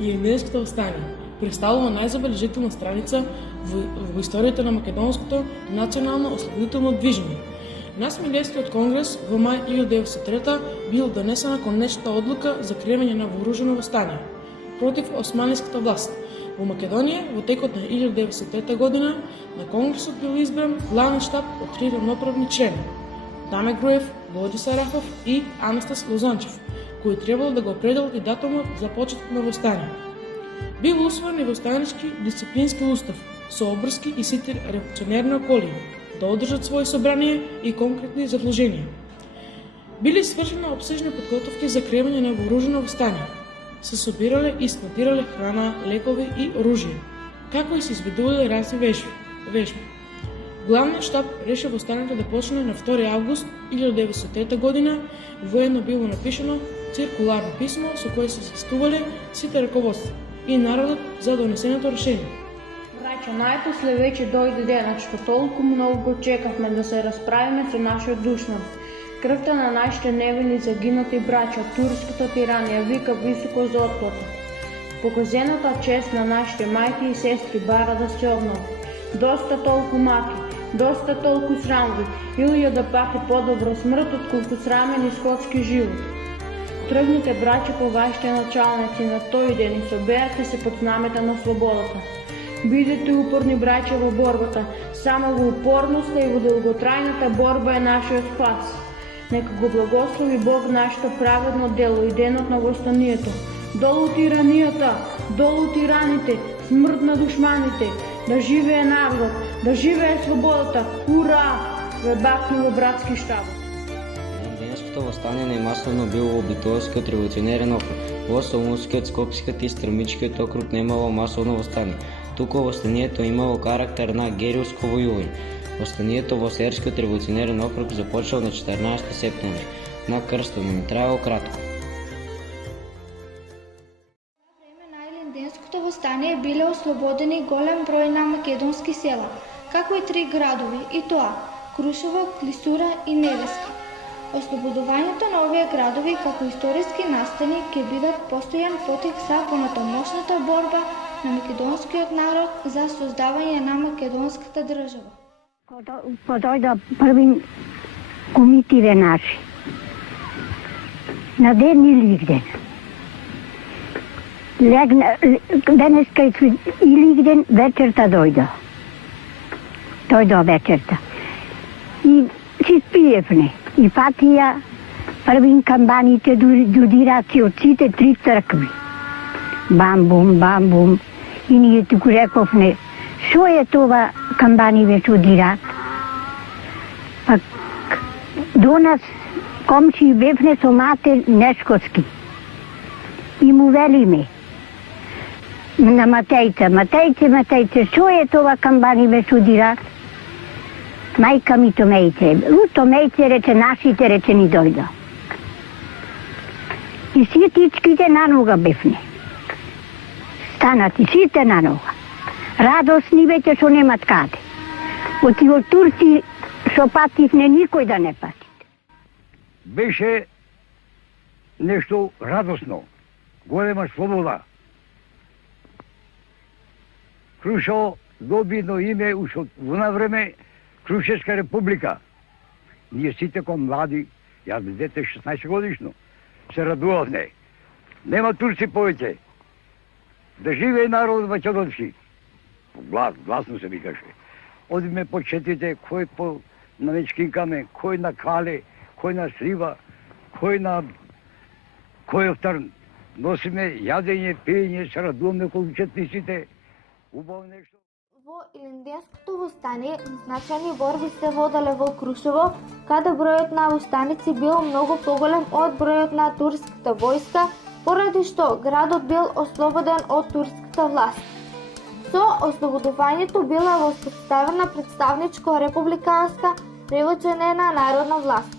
Илинденското встание представува најзабележителна страница во историјата на македонското национално ослободително движење. На Смилевскиот конгрес во мај 1903 бил донесена конечната одлука за креирање на вооружено востание против османската власт. Во Македонија, во текот на 1903 година, на конгресот бил избран главен штаб од 3 рамноправни члени: Даме Груев, Володи Сарафов и Анастас Лозанчев, кои требало да го определат и датумот за почеток на востание. Бил усвоен и востанички дисциплински устав со обврски и сите револуционерни околии да одржат своји собрание и конкретни задолженија. Били свршени обсежни подготовки за креирање на вооружено востание. Се собирале и складирале храна, лекови и оружје, како и се изведувале разни вежби. Главниот штаб реши востанието да почне на 2 август 1903 година. Воедно било напишано циркуларно писмо со кое се известувале сите раководства и народот за донесеното решение. Браќа, најпосле веќе дојде денот што толку многу го чекавме да се расправиме со нашиот душман. Крвта на нашите невини загинати браќа, турската тиранија вика високо за отплата. Показената чест на нашите мајки и сестри бара да се обнови. Доста толку маки, доста толку срамви, или да пати подобро смрт отколку срамен и скотски живот. Тргнете браќа по вашите началници на тој ден и соберете се под знамето на слободата. Бидете упорни браќа во борбата, само во упорноста и во долготрајната борба е нашиот спас. Нека го благослови Бог нашето праведно дело и денот на востанието. Долу тиранијата, долу тираните, смрт на душманите, да живее народот, да живее слободата. Ура! Ве бакни во братски штабот. Илинденското востание најмаслено било во Битолскиот револуционерен округ. Во Солунскиот, Скопскиот и Стрмичкиот округ немало масовно востание. Туку востанието имало карактер на геројско војување. Востанието во Серскиот револуционерен округ започнало на 14 септември на Крстот, но не траело кратко. За време на Илинденското востание биле ослободени голем број на македонски села, како и 3 градови, и тоа Крушево, Клисура и Невески. Ослободувањето на овие градови како историски настани ќе бидат постојан потик за понатамошната борба на македонскиот народ за создавање на македонската држава. Подојда први комитиве наши. На ден и лигден. Денеска и лигден вечерта дојда. Дојда вечерта. И си спиевне. И патија првин камбаните додираци од сите 3 цркви. Бам-бум, бам-бум. И ние туку рековне, шо е това камбани веќе одират? Пак до нас комши бевне со матер Нешкоски. И му велиме на Матејце, шо е това камбани веќе одират? Мајка ми Томејце рече, нашите рече ни дојда. И ситичките на нога бевне. Станати сите на нога. Радосни веќе што немат каде. Од тие турци што пативне никој да не пати. Беше нешто радосно, голема слобода. Крушево доби едно име уште во на време Крушевска република. Ние сите кон млади, јас дете 16 годишно, се радувавме. Нема турци повеќе. Да живее народ македонски. Гласно се викаше. Одиме по четите, кој по на Мечкинкаме, кој на Кале, кој на Слива, кој на Којовтар. Носиме јадење, пење, се радуваме колку четниците. Убаво нешто. Во Илинденското востание значајни борби се воделе во Крушево, каде бројот на востаници бил многу поголем од бројот на турската војска, поради што градот бил ослободен од турската власт. Со ослободувањето била воспоставена представничко-републиканска револуционерна народна власт.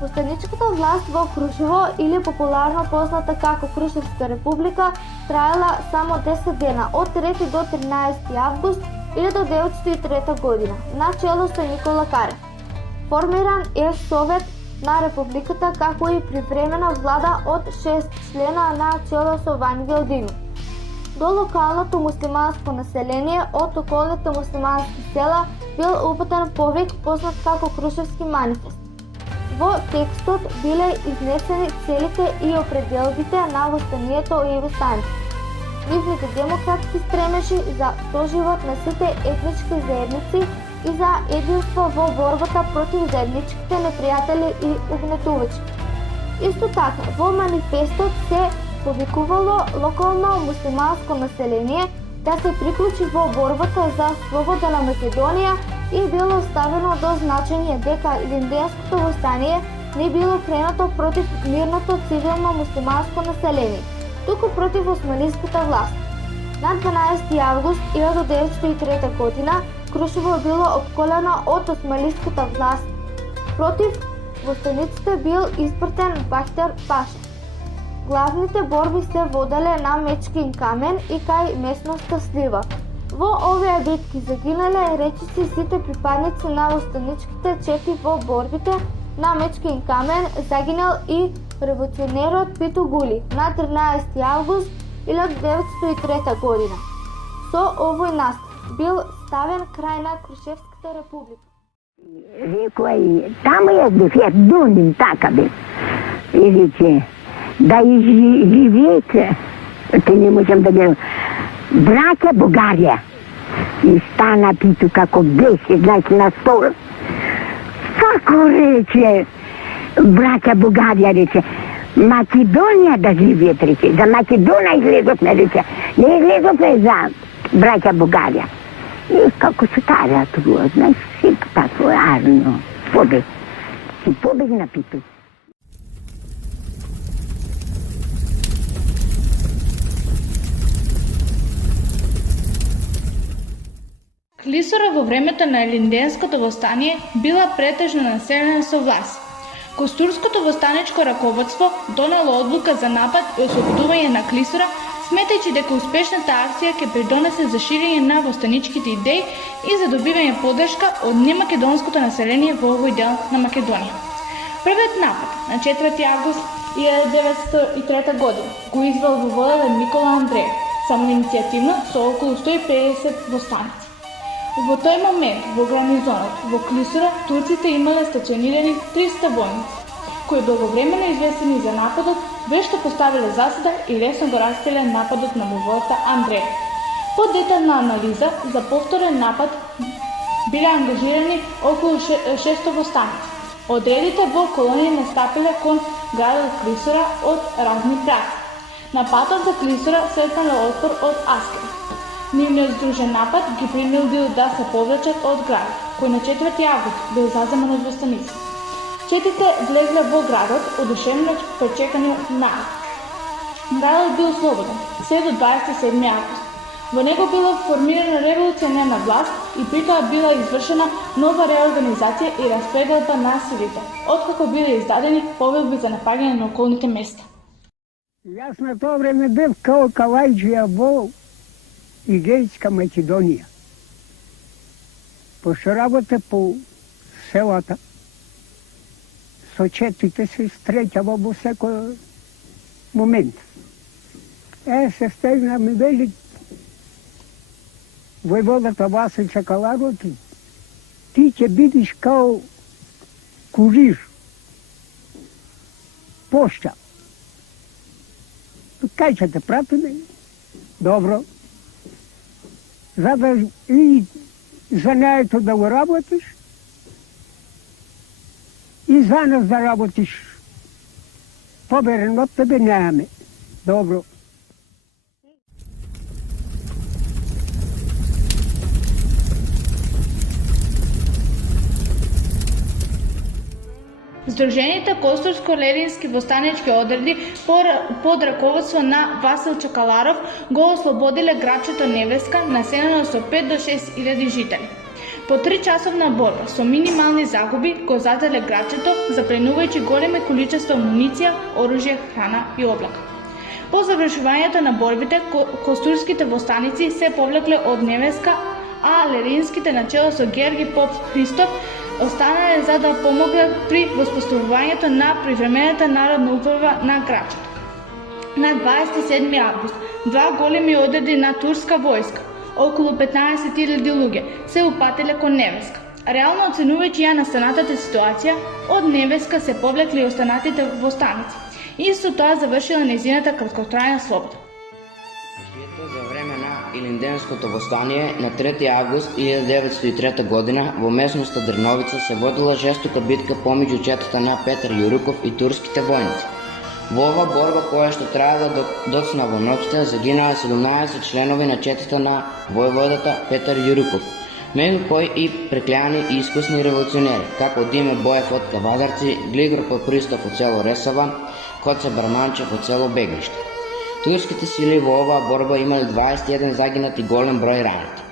Востаничката власт во Крушево, или популарно позната како Крушевска република, траела само 10 дена, од 3 до 13 август 1903 година, на чело со Никола Карев. Формиран е Совет на републиката, како и привремена влада од 6 члена на чело со Вангел Димов. до локалното муслиманско население од околните муслимански села бил упатен повик познат како Крушевски манифест. Во текстот биле изнесени целите и определбите на востанието и востаниците, нивните демократски стремежи за соживот на сите етнички заедници и за единство во борбата против заедничките непријатели и угнетувачи. Исто така, во манифестот се повикувало локално муслиманско население да се приклучи во борбата за слобода на Македонија и било ставено до значење дека Илинденското востание не било кренато против мирното цивилно муслиманско население, туку против османлиската власт. На 12 август 1903 година Крушево било опколено од османлиската власт. Против востаниците бил испратен Бахтер Паша. Главните борби се воделе на Мечкин камен и кај местноста Слива. Во овие битки загинале речиси сите припадници на востаничките чети во борбите на Мечкин камен загинал и револуционерот Питу Гули на 13 август 1903 година. Со овој настан бил ставен крај на Крушевската република. Рекла и таму е дефердуним така бе. И рече, да изживеете, те не можем да гледам, браќа Бугарија. И стана Питу како беше, значи на стол. Како рече, браќа Бугарија, рече, Македонија да живеет, рече, за Македонија излезовме, рече, не излезовме за браќа Бугарија. И како се кажа тоа, знаеш, сепак тако, арно, побег. Си побегна Питу. Клисура во времето на Илинденското востание била претежно населена со власт. Костурското востаничко раководство донало одлука за напад и ослободување на Клисура, сметајќи дека успешната акција ќе придонесе за ширење на востаничките идеи и за добивање поддршка од немакедонското население во овој дел на Македонија. Првиот напад на 4 август 1903 година го извел воеводата Никола Андреев, самоиницијативно со околу 150 востаници. Во тој момент во гарнизонот во Клисура турците имале стационирани 300 војници, кои благовремено известени за нападот, вешто поставиле засада и лесно го растеле нападот на воеводата Андреев. По детална анализа за повторен напад биле ангажирани околу 600 востаници. Одредите во колонија настапиле кон градот Клисура од разни правци. На патот за Клисура сретнале отпор од аскери. Нивниот здружен напад ги принудил да се повлечат од градот, кој на 4 август бил заземан од востаници. Четите влезле во градот, одушевно пречекани народ. Градот бил слободен, се до 27 август. Во него била формирана револуционерна власт и притоа била извршена нова реорганизација и распределба на силите, откако биле издадени повелби за напаѓање на околните места. Јас на тоа време бев као Калајџија во Игејска Македонија. Пошто работе по селата, со четите се среќава во секој момент. Се стегна ми вели војводата Васил Чакаларот, ти ќе бидиш као курир, пошта. Кај ќе те пратиме? Добро. За да и занаето да го работиш и за нас да работиш. Поберен од тебе немаме. Добро. Сдружените костурско-лелински востанички одреди под раководство на Васил Чакаларов го ослободиле градчето Невеска, населено со 5 до 6 илјади жители. По 3-часовна борба со минимални загуби го зателе градчето, запленувајќи големи количества муниција, оружје, храна и облака. По завршувањето на борбите, костурските востаници се повлекле од Невеска, а лелинските начело со Георги Поп Христов останале за да помогле при воспоставувањето на привремената народна управа на градчето. На 27 август, два големи одреди на турска војска, околу 15.000 луѓе, се упателе кон Невеска. Реално оценувајќи ја настанатата ситуација, од Невеска се повлекли и останатите во станици. Исто тоа завршила нејзината краткотрајна слобода. За време на Илинденското востание на 3 август 1903 година во местноста Дрновица се водила жестока битка помеѓу четата на Петар Јуруков и турските војници. Во ова борба, која што траела доцна во ноќта, загинаа 17 членови на четата на војводата Петар Јуруков, меѓу кои и преклјани и искусни револуционери, како Диме Боев од Кавадарци, Глигор Попристов од село Ресава, Коце Барманчев од село Беглиште. Турските сили во оваа борба имали 21 загинати и голем број ранати.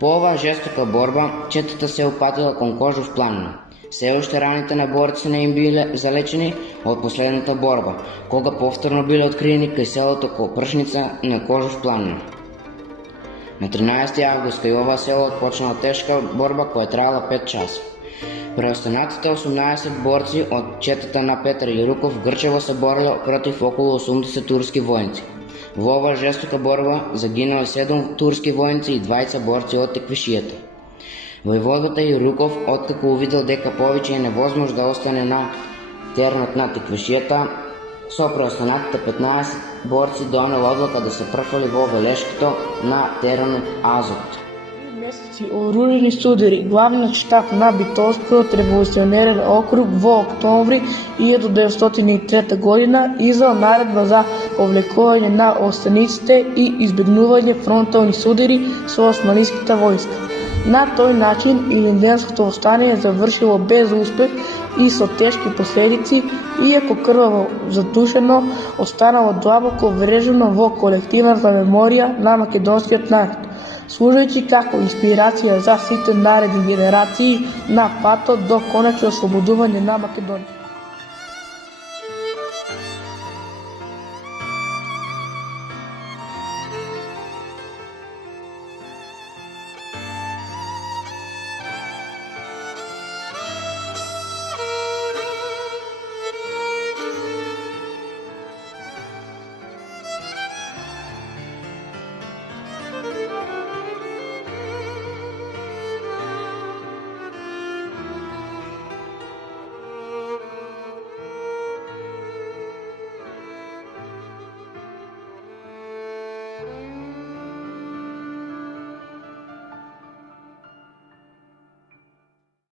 По оваа жестока борба, четата се упатила кон Кожув планина. Се уште раните на борците не им биле залечени од последната борба, кога повторно биле откриени кај селото Копршница на Кожув планина. На 13 август кај ова село почнала тешка борба која траела 5 часа. Преостанатите 18 борци од четата на Петар Јуруков грчево се борело против околу 80 турски војници. Во оваа жестока борба загинали 7 турски војници и 20 борци од Теквишијата. Војводата Јуруков, откако увидел дека повеќе е невозможно да остане на теренот на Теквишијата, со преостанатите 15 борци донел одлука да се префали во Велешкото на теренот Азот. Месеци оружени судари, главниот штаб на Битолскиот револуционерен округ во октомври 1903 година издал наредба за повлекување на останиците и избегнување фронтални судари со османската војска. На тој начин Илинденското востание завршило без успех и со тешки последици, иако крваво задушено, останало длабоко врежено во колективната меморија на македонскиот народ, служејќи како инспирација за сите наредни генерации на патот до конечно ослободување на Македонија.